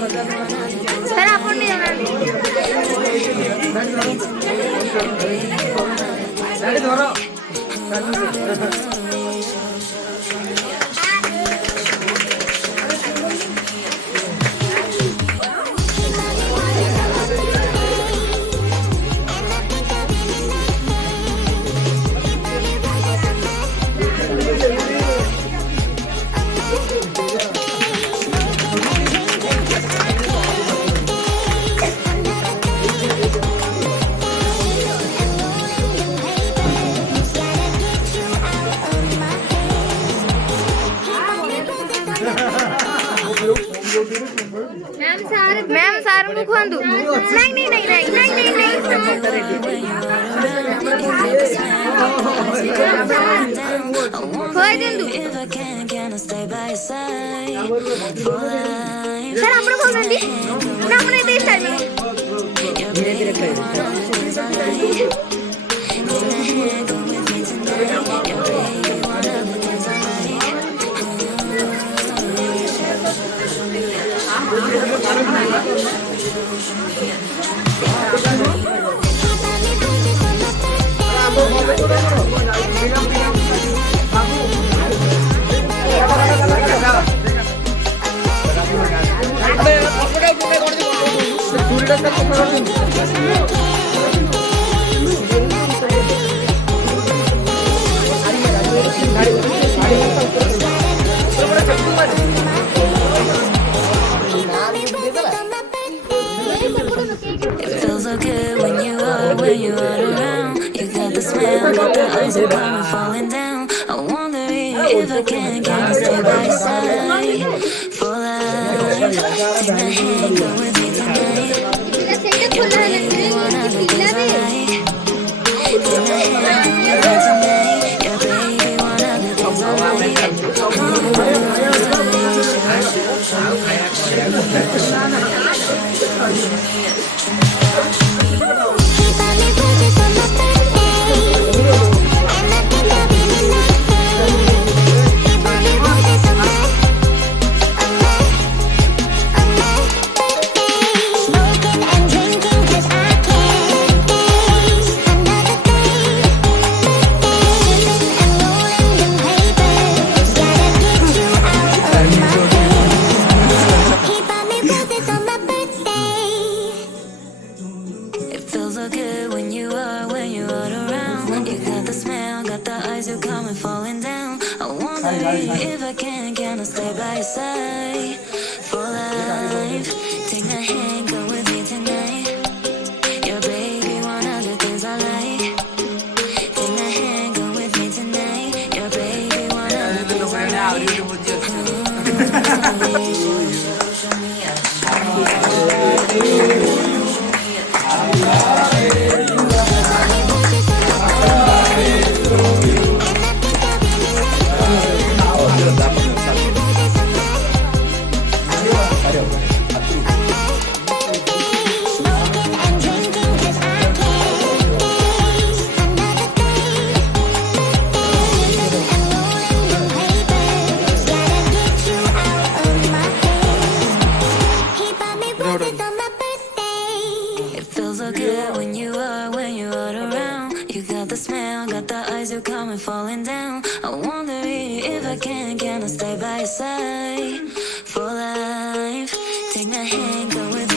Sir आपण नाही जाणार मैम सार को खोल दूं नहीं नहीं नहीं नहीं नहीं नहीं नहीं खोल दूं सर आपण खोल दंडी ना आपण इथे स्टाइल में when you are around. You got the smell, got the eyes are coming falling down. I wonder if I can stay by your side for life. Take my hand, go with me tonight. Your baby, one of the things I like. Take my hand, go with me tonight. Your baby, one of the things I if I can I stay by your side for life. Take my hand, go with me tonight. Your baby, one of the things I like. Take my hand, go with me tonight. Your baby, one of the things I like. You got the smell, got the eyes, you're coming falling down. I wonder if I can I stay by your side for life. Take my hand, go with